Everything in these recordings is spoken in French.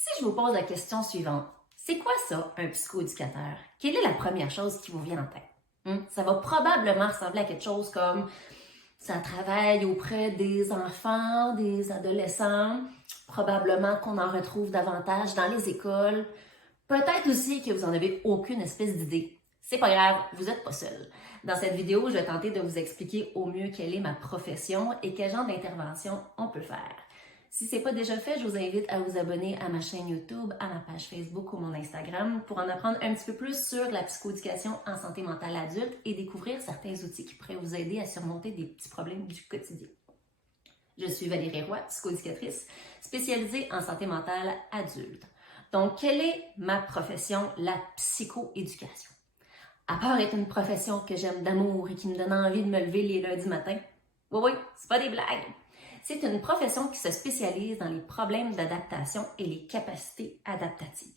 Si je vous pose la question suivante, c'est quoi ça, un psychoéducateur? Quelle est la première chose qui vous vient en tête? Ça va probablement ressembler à quelque chose comme ça travaille auprès des enfants, des adolescents, probablement qu'on en retrouve davantage dans les écoles. Peut-être aussi que vous n'en avez aucune espèce d'idée. C'est pas grave, vous n'êtes pas seul. Dans cette vidéo, je vais tenter de vous expliquer au mieux quelle est ma profession et quel genre d'intervention on peut faire. Si ce n'est pas déjà fait, je vous invite à vous abonner à ma chaîne YouTube, à ma page Facebook ou mon Instagram pour en apprendre un petit peu plus sur la psychoéducation en santé mentale adulte et découvrir certains outils qui pourraient vous aider à surmonter des petits problèmes du quotidien. Je suis Valérie Roy, psychoéducatrice spécialisée en santé mentale adulte. Donc, quelle est ma profession, la psychoéducation? À part être une profession que j'aime d'amour et qui me donne envie de me lever les lundis matins, oui, c'est pas des blagues. C'est une profession qui se spécialise dans les problèmes d'adaptation et les capacités adaptatives.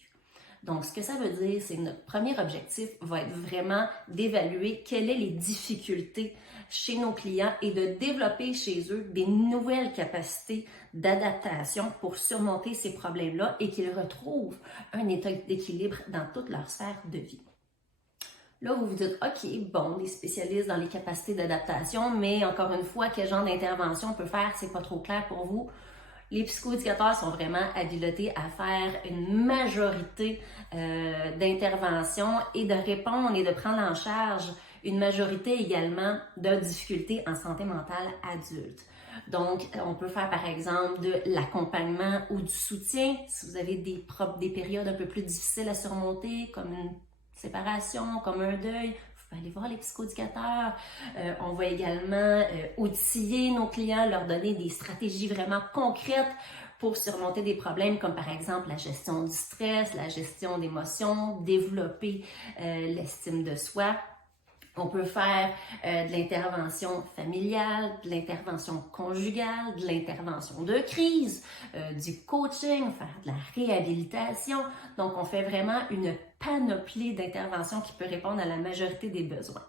Donc, ce que ça veut dire, c'est que notre premier objectif va être vraiment d'évaluer quelles sont les difficultés chez nos clients et de développer chez eux des nouvelles capacités d'adaptation pour surmonter ces problèmes-là et qu'ils retrouvent un état d'équilibre dans toute leur sphère de vie. Là, vous vous dites, OK, bon, les spécialistes dans les capacités d'adaptation, mais encore une fois, quel genre d'intervention on peut faire, c'est pas trop clair pour vous. Les psychoéducateurs sont vraiment habilités à faire une majorité d'interventions et de répondre et de prendre en charge une majorité également de difficultés en santé mentale adulte. Donc, on peut faire par exemple de l'accompagnement ou du soutien si vous avez des périodes un peu plus difficiles à surmonter, comme une séparation, comme un deuil. Vous pouvez aller voir les psychoéducateurs. On va également outiller nos clients, leur donner des stratégies vraiment concrètes pour surmonter des problèmes comme par exemple la gestion du stress, la gestion d'émotions, développer l'estime de soi. On peut faire de l'intervention familiale, de l'intervention conjugale, de l'intervention de crise, du coaching, faire de la réhabilitation. Donc, on fait vraiment une panoplie d'interventions qui peut répondre à la majorité des besoins.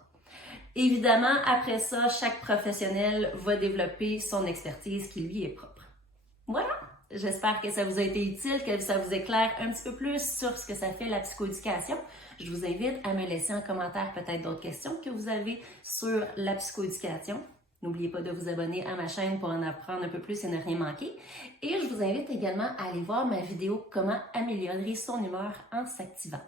Évidemment, après ça, chaque professionnel va développer son expertise qui lui est propre. Voilà! J'espère que ça vous a été utile, que ça vous éclaire un petit peu plus sur ce que ça fait la psychoéducation. Je vous invite à me laisser en commentaire peut-être d'autres questions que vous avez sur la psychoéducation. N'oubliez pas de vous abonner à ma chaîne pour en apprendre un peu plus et ne rien manquer. Et je vous invite également à aller voir ma vidéo « Comment améliorer son humeur en s'activant ».